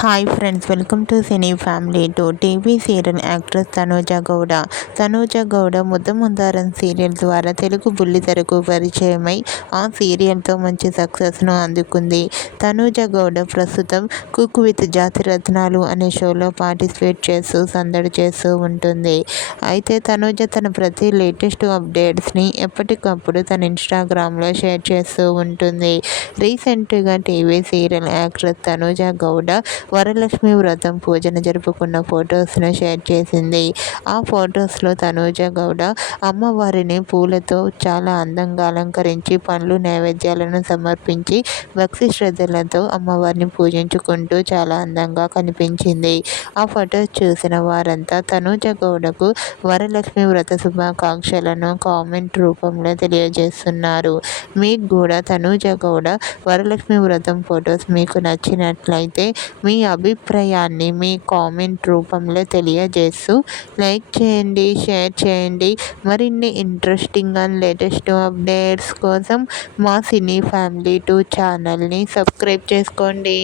Hi friends, welcome to cine family to TV serial actress Tanuja Gowda. Tanuja Gowda Muddamandaram serial ద్వారా తెలుగు బుల్లితెరకు పరిచయమై ఆ సీరియల్తో మంచి సక్సెస్ను అందుకుంది. తనూజ గౌడ ప్రస్తుతం కుక్ విత్ జాతిరత్నాలు అనే షోలో పార్టిసిపేట్ చేస్తూ సందడి చేస్తూ ఉంటుంది. అయితే తనూజ తన ప్రతి లేటెస్ట్ అప్డేట్స్ని ఎప్పటికప్పుడు తన ఇన్స్టాగ్రామ్లో షేర్ చేస్తూ ఉంటుంది. రీసెంట్గా TV serial actress Tanuja Gowda Varalakshmi Vratam పూజను జరుపుకున్న ఫొటోస్ను షేర్ చేసింది. ఆ ఫొటోస్లో తనూజ గౌడ అమ్మవారిని పూలతో చాలా అందంగా అలంకరించి పండ్లు నైవేద్యాలను సమర్పించి భక్తి శ్రద్ధలతో అమ్మవారిని పూజించుకుంటూ చాలా అందంగా కనిపించింది. ఆ ఫొటోస్ చూసిన వారంతా తనూజ గౌడకు వరలక్ష్మి వ్రత శుభాకాంక్షలను కామెంట్ రూపంలో తెలియజేస్తున్నారు. మీకు కూడా తనూజ గౌడ వరలక్ష్మి వ్రతం ఫొటోస్ మీకు నచ్చినట్లయితే మీ అభిప్రాయాన్ని మీ కామెంట్ రూపంలో తెలియజేస్తూ లైక్ చేయండి, షేర్ చేయండి. మరిన్ని ఇంట్రెస్టింగ్ అండ్ లేటెస్ట్ అప్డేట్స్ కోసం మా సినీ ఫ్యామిలీ 2 ఛానల్ని సబ్స్క్రైబ్ చేసుకోండి.